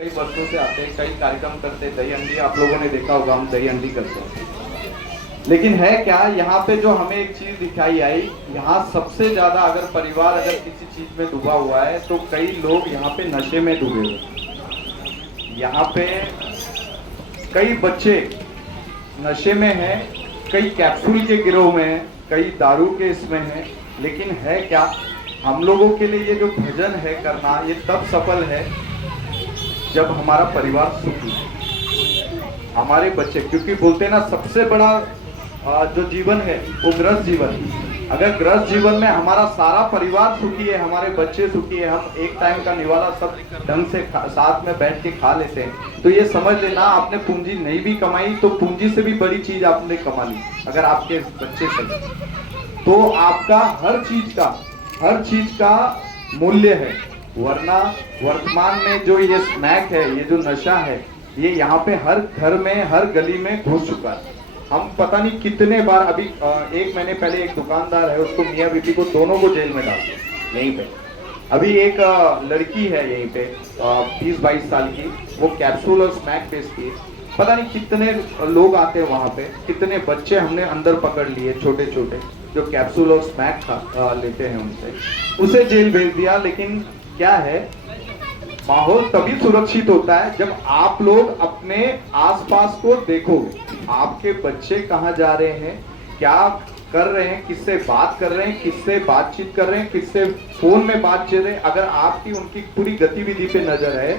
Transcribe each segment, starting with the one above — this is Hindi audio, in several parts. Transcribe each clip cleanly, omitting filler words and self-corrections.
कई वर्षों से आते हैं, कई कार्यक्रम करते हैं, दही हंडी आप लोगों ने देखा होगा, हम दही हंडी करते हैं। लेकिन है क्या, यहाँ पे जो हमें एक चीज दिखाई आई, यहाँ सबसे ज्यादा अगर परिवार अगर किसी चीज में डूबा हुआ है तो कई लोग यहाँ पे नशे में डूबे हुए हैं। यहाँ पे कई बच्चे नशे में हैं, कई कैप्सूल के गिरोह में हैं, कई दारू के इसमें हैं। लेकिन है क्या, हम लोगों के लिए ये जो भजन है करना, ये तब सफल है जब हमारा परिवार सुखी है, हमारे बच्चे, क्योंकि बोलते हैं ना सबसे बड़ा जो जीवन है वो गृहस्थ जीवन है। अगर गृहस्थ जीवन में हमारा सारा परिवार सुखी है, हमारे बच्चे सुखी है, हम एक टाइम का निवाला सब ढंग से साथ में बैठ के खा लेते हैं, तो ये समझ लेना आपने पूंजी नहीं भी कमाई तो पूंजी से भी बड़ी चीज आपने कमा ली। अगर आपके बच्चे सही तो आपका हर चीज का मूल्य है। वरना वर्तमान में जो ये स्मैक है, ये जो नशा है, ये यहाँ पे हर घर में हर गली में घुस चुका है। हम पता नहीं कितने बार, अभी एक महीने पहले एक दुकानदार है, उसको मियाँ बीबी को दोनों को जेल में डाल दिया यहीं पे। अभी एक लड़की है यहीं पे 20-22 साल की, वो कैप्सूल और स्मैक बेचती है। पता नहीं कितने लोग आते हैं वहां पे, कितने बच्चे हमने अंदर पकड़ लिए छोटे छोटे जो कैप्सूल और स्मैक लेते हैं उनसे, उसे जेल भेज दिया। लेकिन क्या है, माहौल तभी सुरक्षित होता है जब आप लोग अपने आसपास को देखोगे। आपके बच्चे कहाँ जा रहे हैं, क्या कर रहे हैं, किससे बात कर रहे हैं, किससे बातचीत कर रहे हैं, किससे फोन में बातचीत रहे हैं। अगर आपकी उनकी पूरी गतिविधि पे नजर है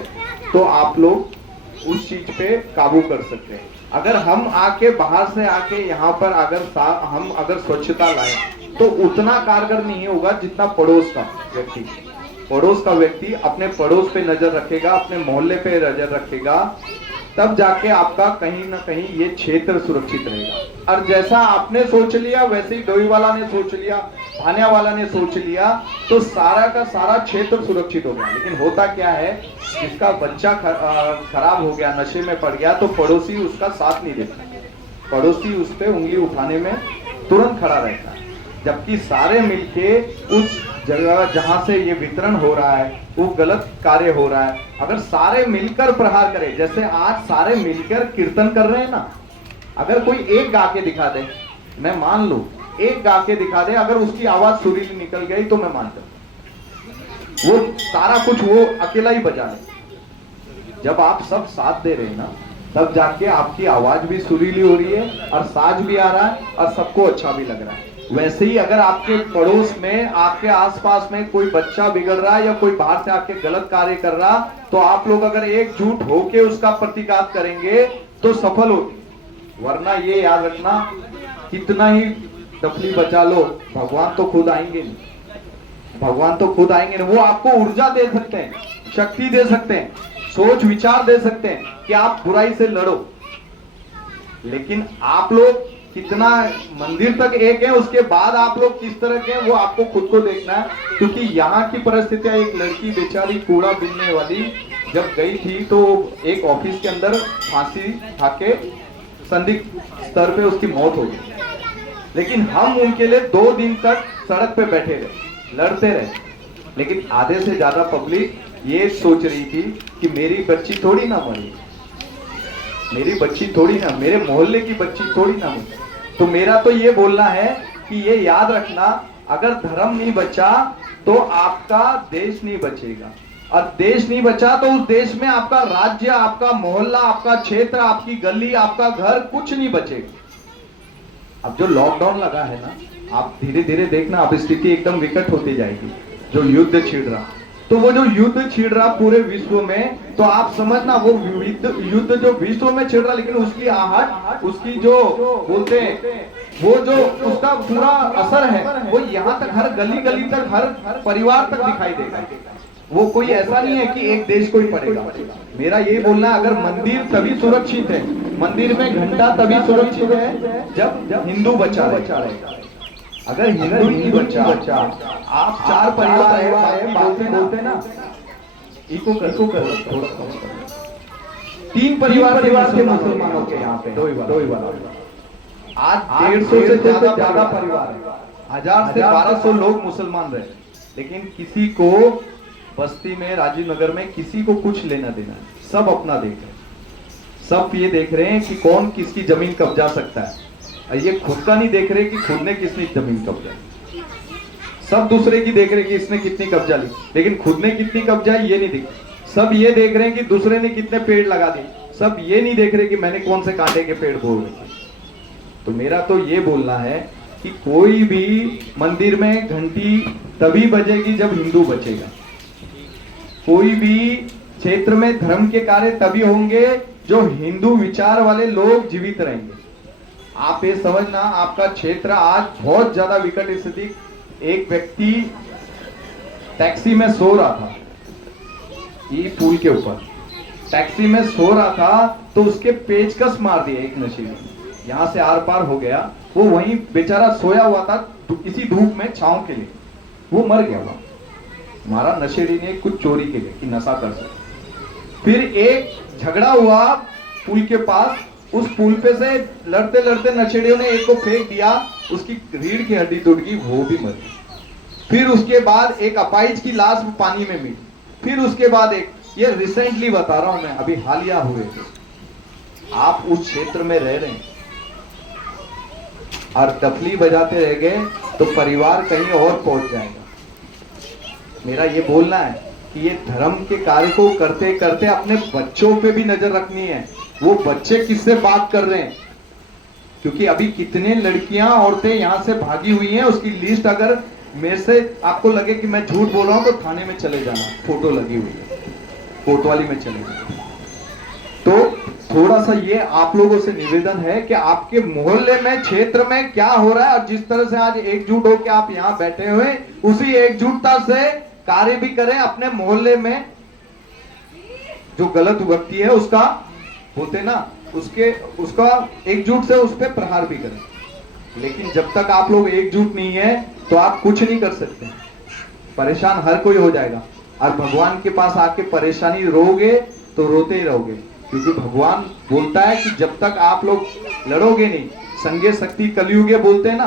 तो आप लोग उस चीज पे काबू कर सकते हैं। अगर हम आके बाहर से आके यहाँ पर हम अगर स्वच्छता लाएं तो उतना कारगर नहीं होगा जितना पड़ोस का व्यक्ति अपने पड़ोस पे नजर रखेगा, अपने मोहल्ले पे नजर रखेगा, तब जाके आपका कहीं ना कहीं ये क्षेत्र सुरक्षित रहेगा। और जैसा आपने सोच लिया वैसे ही डोई वाला ने सोच लिया, भानिया वाला ने सोच लिया, तो सारा का सारा क्षेत्र सुरक्षित हो गया। लेकिन होता क्या है, जिसका बच्चा खराब हो गया, नशे में पड़ गया, तो पड़ोसी उसका साथ नहीं देता, पड़ोसी उस पर उंगली उठाने में तुरंत खड़ा रहता है। जबकि सारे मिलके उस जगह जहां से ये वितरण हो रहा है, वो गलत कार्य हो रहा है, अगर सारे मिलकर प्रहार करें, जैसे आज सारे मिलकर कीर्तन कर रहे हैं ना, अगर कोई एक गा के दिखा दे, मैं मान लूं एक गा के दिखा दे, अगर उसकी आवाज सुरीली निकल गई तो मैं मानता हूं वो सारा कुछ वो अकेला ही बजा ले। जब आप सब साथ दे रहे हैं ना, तब जाके आपकी आवाज भी सुरीली हो रही है और साज भी आ रहा है और सबको अच्छा भी लग रहा है। वैसे ही अगर आपके पड़ोस में, आपके आसपास में कोई बच्चा बिगड़ रहा है या कोई बाहर से आके गलत कार्य कर रहा, तो आप लोग अगर एकजुट होके उसका प्रतिकार करेंगे तो सफल होगी। वरना ये याद रखना, कितना ही डफली बचा लो, भगवान तो खुद आएंगे नहीं, भगवान तो खुद आएंगे नहीं। वो आपको ऊर्जा दे सकते हैं, शक्ति दे सकते हैं, सोच विचार दे सकते हैं कि आप बुराई से लड़ो। लेकिन आप लोग कितना मंदिर तक एक है, उसके बाद आप लोग किस तरह के हैं वो आपको खुद को देखना है। क्योंकि यहाँ की परिस्थितियां, एक लड़की बेचारी कूड़ा बीनने वाली जब गई थी तो एक ऑफिस के अंदर फांसी खा के संदिग्ध स्तर पे उसकी मौत हो गई। लेकिन हम उनके लिए 2 दिन तक सड़क पे बैठे रहे, लड़ते रहे। लेकिन आधे से ज्यादा पब्लिक ये सोच रही थी कि मेरी बच्ची थोड़ी ना मरी, मेरी बच्ची थोड़ी ना, मेरे मोहल्ले की बच्ची थोड़ी ना मरी। तो मेरा तो ये बोलना है कि ये याद रखना, अगर धर्म नहीं बचा तो आपका देश नहीं बचेगा, और देश नहीं बचा तो उस देश में आपका राज्य, आपका मोहल्ला, आपका क्षेत्र, आपकी गली, आपका घर, कुछ नहीं बचेगा। अब जो लॉकडाउन लगा है ना, आप धीरे धीरे देखना, अब स्थिति एकदम विकट होती जाएगी। जो युद्ध छिड़ रहा, तो वो जो युद्ध छिड़ रहा पूरे विश्व में, तो आप समझना वो युद्ध जो विश्व में छिड़ रहा, लेकिन उसकी आहट, उसकी जो बोलते हैं वो जो उसका पूरा असर है, वो यहाँ तक हर गली गली तक, हर परिवार तक दिखाई देगा। वो कोई ऐसा नहीं है कि एक देश को ही पड़ेगा। मेरा ये बोलना, अगर मंदिर तभी सुरक्षित है, मंदिर में घंटा तभी सुरक्षित है जब हिंदू बचा रहेगा। अगर हिंदू नहीं बचा, आप 4 परिवार है, बोलते ना, इको कर 3 परिवार के मुसलमानों के यहाँ पे, आज 150 से ज्यादा परिवार है, 1000 से 1200 लोग मुसलमान रहे, लेकिन किसी को बस्ती में, राजीव नगर में किसी को कुछ लेना देना है, सब अपना देख रहे हैं। सब ये देख रहे हैं कि कौन किसकी जमीन कब्जा सकता है, और ये खुद का नहीं देख रहे कि खुद ने किसने जमीन कब्जा ली। सब दूसरे की देख रहे कि इसने कितनी कब्जा ली, लेकिन खुद ने कितनी कब्जा ये नहीं दिख। सब ये देख रहे हैं कि दूसरे ने कितने पेड़ लगा दिए, सब ये नहीं देख रहे कि मैंने कौन से कांटे के पेड़ बोए हुए। तो मेरा तो ये बोलना है कि कोई भी मंदिर में घंटी तभी बजेगी जब हिंदू बचेगा। कोई भी क्षेत्र में धर्म के कार्य तभी होंगे जो हिंदू विचार वाले लोग जीवित रहेंगे। आप ये समझना, आपका क्षेत्र आज बहुत ज्यादा विकट स्थिति। एक व्यक्ति टैक्सी में सो रहा था, ये पुल के ऊपर टैक्सी में सो रहा था, तो उसके पेचकस मार दिया एक नशेड़ी, यहां से आर पार हो गया। वो वहीं बेचारा सोया हुआ था किसी धूप में छांव के लिए, वो मर गया। वहां मारा नशेड़ी ने कुछ चोरी के लिए कि नशा कर सके। फिर एक झगड़ा हुआ पुल के पास, उस पुल पे से लड़ते लड़ते नशेड़ियों ने एक को फेंक दिया, उसकी रीढ़ की हड्डी टूट गई, वो भी मर गई। फिर उसके बाद एक अपाइज की लाश पानी में मिली। फिर उसके बाद एक, ये रिसेंटली बता रहा हूं मैं, अभी हालिया हुए थे। आप उस क्षेत्र में रह रहे हैं और डफली बजाते रह गए तो परिवार कहीं और पहुंच जाएगा। मेरा ये बोलना है कि ये धर्म के कार्य को करते करते अपने बच्चों पे भी नजर रखनी है। वो बच्चे किससे बात कर रहे हैं, क्योंकि अभी कितने लड़कियां औरतें यहां से भागी हुई हैं, उसकी लिस्ट अगर मेरे से आपको लगे कि मैं झूठ बोल रहा हूं तो थाने में चले जाना, फोटो लगी हुई है, कोतवाली में चले जाना। तो थोड़ा सा ये आप लोगों से निवेदन है कि आपके मोहल्ले में, क्षेत्र में क्या हो रहा है, और जिस तरह से आज एकजुट होकर आप यहाँ बैठे हुए, उसी एकजुटता से कार्य भी करें। अपने मोहल्ले में जो गलत व्यक्ति है उसका, बोलते ना, उसका एकजुट से उस पर प्रहार भी करें। लेकिन जब तक आप लोग एकजुट नहीं है तो आप कुछ नहीं कर सकते। परेशान हर कोई हो जाएगा, और भगवान के पास आके परेशानी रोगे तो रोते ही रहोगे, क्योंकि भगवान बोलता है कि जब तक आप लोग लड़ोगे नहीं, संगे शक्ति कलयुगे बोलते हैं ना,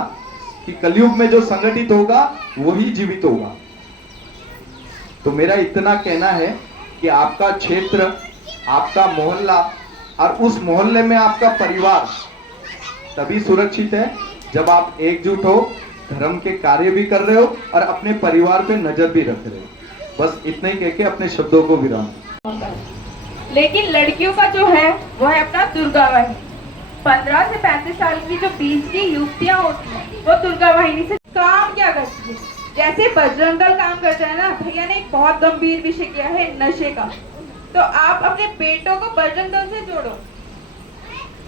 कि कलयुग में जो संगठित होगा वही जीवित होगा। तो मेरा इतना कहना है कि आपका क्षेत्र, आपका मोहल्ला और उस मोहल्ले में आपका परिवार तभी सुरक्षित है जब आप एकजुट हो, धर्म के कार्य भी कर रहे हो और अपने परिवार पे नजर भी रख रहे हो। बस इतना ही कह के अपने शब्दों को विराम। लेकिन लड़कियों का जो है वो है अपना दुर्गा वाहिनी। 15 से 35 साल की जो बीच की युवतियां होती हैं वो दुर्गा वाहिनी से काम क्या करती है, जैसे बजरंग दल काम करता है ना। भैया ने एक बहुत गंभीर विषय किया है नशे का, तो आप अपने बेटों को बजरंग दल से जोड़ो,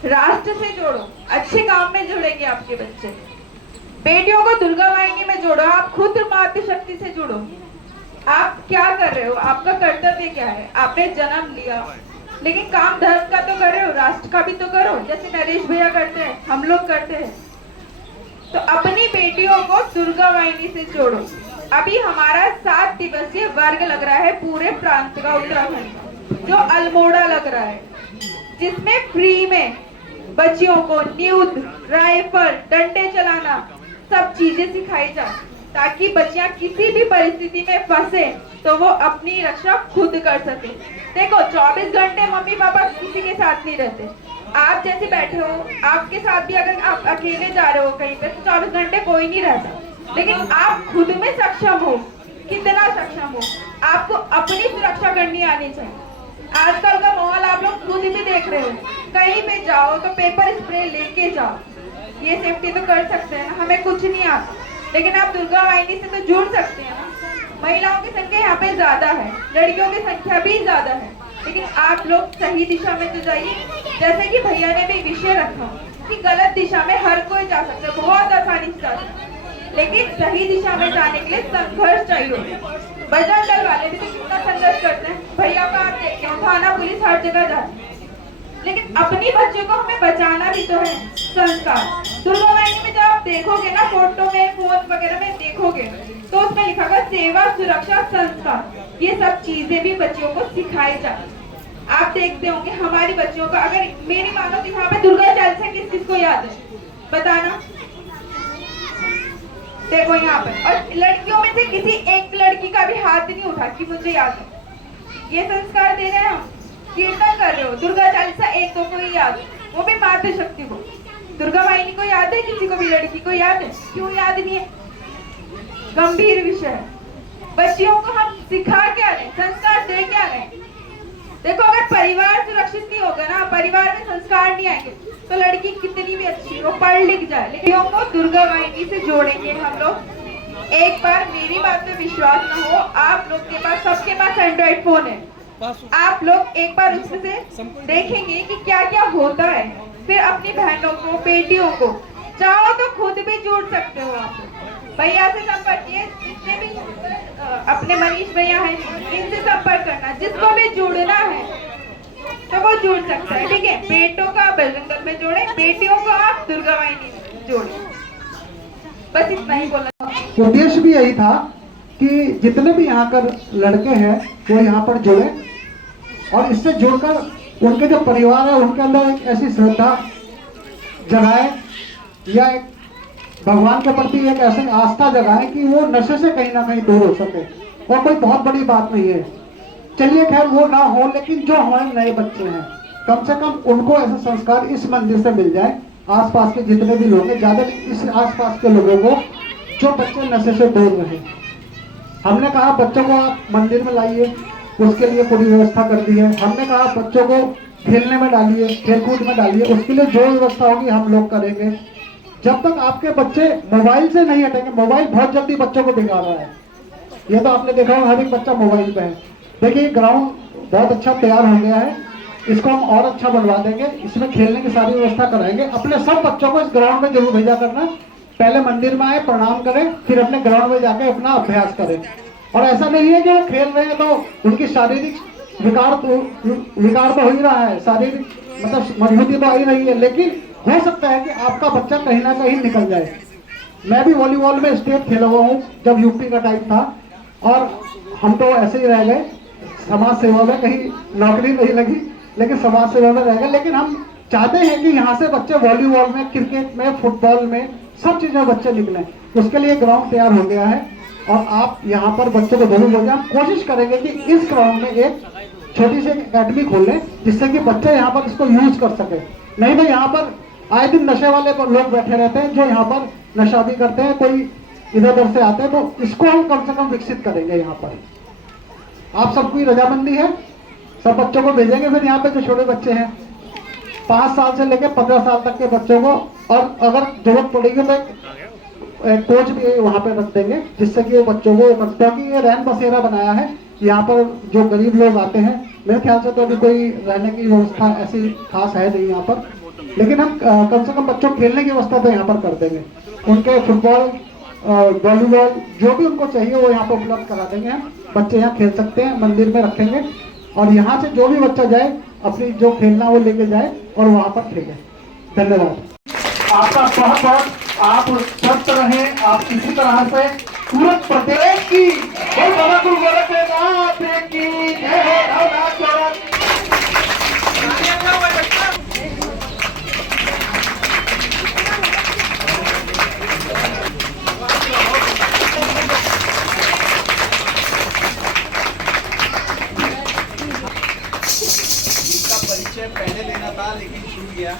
राष्ट्र से जोड़ो, अच्छे काम में जुड़ेंगे आपके बच्चे। बेटियों को दुर्गा वाहिनी में जोड़ो, आप खुद मातृशक्ति से जुड़ो। आप क्या कर रहे हो, आपका कर्तव्य क्या है, आपने जन्म लिया, लेकिन काम धर्म का तो कर रहे हो, राष्ट्र का भी तो करो, जैसे नरेश भैया करते हैं, हम लोग करते हैं। तो अपनी बेटियों को दुर्गा वाहिनी से जोड़ो। अभी हमारा 7 दिवसीय वर्ग लग रहा है पूरे प्रांत का, उत्तराखंड, जो अल्मोड़ा लग रहा है, जिसमें फ्री में बच्चियों को न्यूज, राइफल, डंडे चलाना, सब चीजें सिखाई जाए, ताकि बच्चियां किसी भी परिस्थिति में फंसे तो वो अपनी रक्षा खुद कर सके। देखो 24 घंटे मम्मी पापा किसी के साथ नहीं रहते। आप जैसे बैठे हो, आपके साथ भी अगर आप अकेले जा रहे हो कहीं पे तो 24 घंटे कोई नहीं रहता, लेकिन आप खुद में सक्षम हो, कितना सक्षम हो, आपको अपनी सुरक्षा करनी आनी चाहिए। आजकल का माहौल आप लोग खुद भी देख रहे हो, कहीं पे जाओ तो पेपर स्प्रे लेके जाओ, ये सेफ्टी तो कर सकते हैं ना, हमें कुछ नहीं आता, लेकिन आप दुर्गा वाहिनी से तो जुड़ सकते हैं ना। महिलाओं की संख्या यहाँ पे ज्यादा है, लड़कियों की संख्या भी ज्यादा है, लेकिन आप लोग सही दिशा में तो जाइए। जैसे कि भैया ने भी विषय रखा कि गलत दिशा में हर कोई जा सकता है, बहुत आसानी से जा सकता है, लेकिन सही दिशा में जाने के लिए संघर्ष चाहिए। बजरंग दल वाले भी तो कितना संघर्ष करते हैं, भैया का आप देखते हैं, थाना पुलिस हर जगह जाती है, लेकिन अपनी बच्चों को हमें बचाना भी तो है। संस्कार दुर्गा वाहिनी में जब आप देखोगे ना, फोटो में, फोन वगैरह में देखोगे तो उसमें लिखा होगा सेवा, सुरक्षा, संस्कार, ये सब चीजें भी बच्चों को सिखाई जाती। आप देखते होंगे हमारी बच्चियों का, अगर मेरी मानो तो यहाँ पे दुर्गा चालीसा किस किस को याद है, बताना। देखो यहाँ पे, और लड़कियों में से किसी एक लड़की का भी हाथ नहीं उठा कि मुझे याद है। ये संस्कार दे रहे हैं हम, कीर्तन कर रहे हो, दुर्गा चालीसा एक दो को ही याद है, वो भी मातृशक्ति को। दुर्गा वाहिनी को याद है, किसी को भी लड़की को याद है? क्यों याद नहीं है? गंभीर विषय है। बच्चियों को हम सिखा क्या रहे, संस्कार दे क्या रहे? देखो, अगर परिवार सुरक्षित नहीं होगा ना, परिवार में संस्कार नहीं आएंगे, तो लड़की कितनी भी अच्छी हो, पढ़ लिख जाए, लेकिन को दुर्गा वाहिनी से जोड़ेंगे हम लोग। एक बार मेरी बात पे विश्वास ना हो, आप लोग के पास, सबके पास एंड्रॉइड फोन है, आप लोग एक बार उसमें से देखेंगे कि क्या क्या होता है, फिर अपनी बहनों को, बेटियों को, चाहो तो खुद भी जुड़ सकते हो। आप भैया से संपर्क किए, जितने भी अपने मनीष भैया हैं, इनसे संपर्क करना, जिसको भी जुड़ना है तो वो जुड़ सकता है, ठीक है? बेटों का बजरंग दल में जोड़े, बेटियों को आप दुर्गा वाहिनी में जोड़े। बस इतना ही बोला। उद्देश्य भी यही था कि जितने भी यहाँ कर लड़के हैं वो यहाँ पर जुड़े, और इससे जुड़कर उनके जो परिवार है उनके अंदर एक ऐसी श्रद्धा जगाए, या एक भगवान के प्रति एक ऐसी आस्था जगाए कि वो नशे से कहीं ना कहीं दूर हो सके। और कोई बहुत बड़ी बात नहीं है, चलिए खैर वो ना हो, लेकिन जो हमारे नए बच्चे हैं कम से कम उनको ऐसे संस्कार इस मंदिर से मिल जाए। आसपास के जितने भी लोग हैं, ज्यादा इस आसपास के लोगों को जो बच्चे नशे से दूर रहे। हमने कहा बच्चों को आप मंदिर में लाइए, उसके लिए पूरी व्यवस्था कर दी है। हमने कहा बच्चों को खेलने में डालिए, खेलकूद में डालिए, उसके लिए जो व्यवस्था होगी हम लोग करेंगे। जब तक आपके बच्चे मोबाइल से नहीं हटेंगे, मोबाइल बहुत जल्दी बच्चों को बिगाड़ रहा है, ये तो आपने देखा होगा, हर एक बच्चा मोबाइल पे है। देखिए ग्राउंड बहुत अच्छा तैयार हो गया है, इसको हम और अच्छा बनवा देंगे, इसमें खेलने की सारी व्यवस्था कराएंगे। अपने सब बच्चों को इस ग्राउंड में जरूर भेजा करना, पहले मंदिर में आए, प्रणाम करें, फिर अपने ग्राउंड में जाकर अपना अभ्यास करें। और ऐसा नहीं है कि वो खेल रहे हैं तो उनकी शारीरिक विकार तो हो ही रहा है, शारीरिक मतलब मजबूती तो आ ही रही है, लेकिन हो सकता है कि आपका बच्चा कहीं ना कहीं निकल जाए। मैं भी वॉलीबॉल में स्टेट खेला हुआ हूँ जब यूपी का टाइम था, और हम तो ऐसे ही रह गए, समाज सेवा में कहीं नौकरी नहीं लगी, लेकिन समाज सेवा में रह गए। लेकिन हम चाहते हैं कि यहाँ से बच्चे वॉलीबॉल में, क्रिकेट में, फुटबॉल में, सब चीज़ में बच्चे निकलें। उसके लिए ग्राउंड तैयार हो गया है, और आप यहाँ पर बच्चों को जरूर भेजें। हम कोशिश करेंगे कि इस ग्राउंड में एक छोटी सी अकेडमी खोल लें, जिससे कि बच्चे यहाँ पर इसको यूज कर सके। नहीं तो यहाँ पर आए दिन नशे वाले लोग बैठे रहते हैं, जो यहाँ पर नशा भी करते हैं, कोई इधर उधर से आते हैं, तो इसको हम कम से कम विकसित करेंगे यहाँ पर। आप सबकी रजामंदी है, सब बच्चों को भेजेंगे। फिर यहाँ पे जो छोटे बच्चे हैं 5 साल से लेकर 15 साल तक के बच्चों को, और अगर जरूरत पड़ेगी तो एक कोच भी वहाँ पे रख देंगे, जिससे कि वो बच्चों को, क्योंकि ये रैन बसेरा बनाया है, यहाँ पर जो गरीब लोग आते हैं, मेरे ख्याल से तो अभी कोई रहने की व्यवस्था ऐसी खास है नहीं यहाँ पर, लेकिन हम कम से कम बच्चों को खेलने की व्यवस्था तो यहाँ पर कर देंगे। उनके फुटबॉल, वॉलीबॉल, जो भी उनको चाहिए वो यहाँ पर उपलब्ध करा देंगे। हम बच्चे यहाँ खेल सकते हैं, मंदिर में रखेंगे, और यहाँ से जो भी बच्चा जाए अपनी जो खेलना वो लेके जाए और वहाँ पर खेले। धन्यवाद आपका बहुत बहुत। आप स्वस्थ रहें, आप इसी तरह से सूरत प्रदेश की गुरु गोरखनाथ की जय हो। परिचय पहले लेना था लेकिन छूट गया।